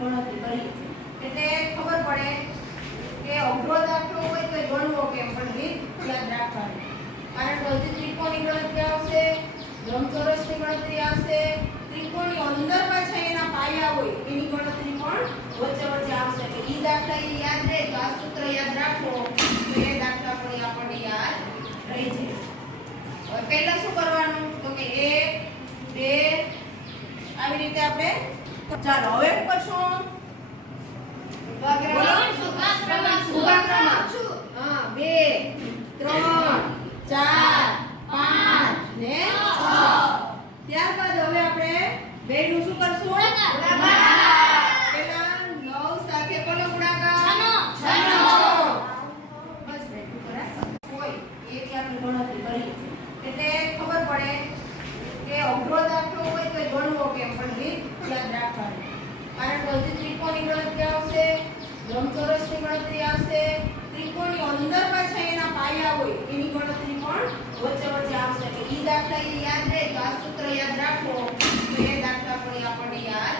ગણતરી કરીએ એટલે ખબર પડે કે અઘરો દાખલો હોય તો ગણવો કેમ, પણ રીત યાદ રાખવાની. કારણ કે હજી ત્રિકોણની ગણતરી આવશે, લંબચોરસની ગણતરી આવશે, ત્રિકોણની અંદર પાછા એના પાયા હોય એની ગણતરી પણ વચ્ચે વચ્ચે આવશે. એટલે ઈ દાખલા ઈ યાદ રહે તો આ સૂત્ર યાદ રાખો તો એ દાખલા પણ આપણને યાદ રહી જાય. હવે પહેલા શું કરવાનું તો કે 1 2 આવી રીતે આપણે ચાલો હવે કરશું સુગાક્રમાંક. હા 2 3 4 5 ને 6. ત્યારબાદ હવે આપણે બેનું શું કરશું? પહેલા 9 સાથે કોનો ગુણાકાર? 6 નો. બસ બેનું કરાય કોઈ એક આપણે ગણતરી કરીએ એટલે ખબર પડે કે અઘરો દાખલો હોય તો ગણવો કેમ, પણ રીત યાદ રાખવાની. કારણ કે હજી ત્રિકોણની ગણતરી આવશે, લંબચોરસની ગણતરી આવશે, ત્રિકોણની અંદર પાછા એના પાયા હોય એની ગણતરી પણ વચ્ચે વચ્ચે આવશે. એટલે ઈ દાખલા ઈ યાદ રહે તો આ સૂત્ર યાદ રાખો તો એ દાખલા પણ આપણને યાદ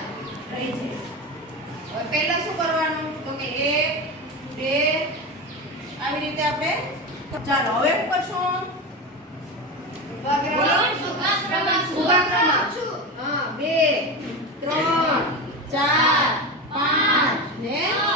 રહી જાય. હવે પહેલા શું કરવાનું તો કે 1 2 આવી રીતે આપણે ચાલો હવે કરશું સુગાક્રમાંક. હા 2 3 4 5 ને 6.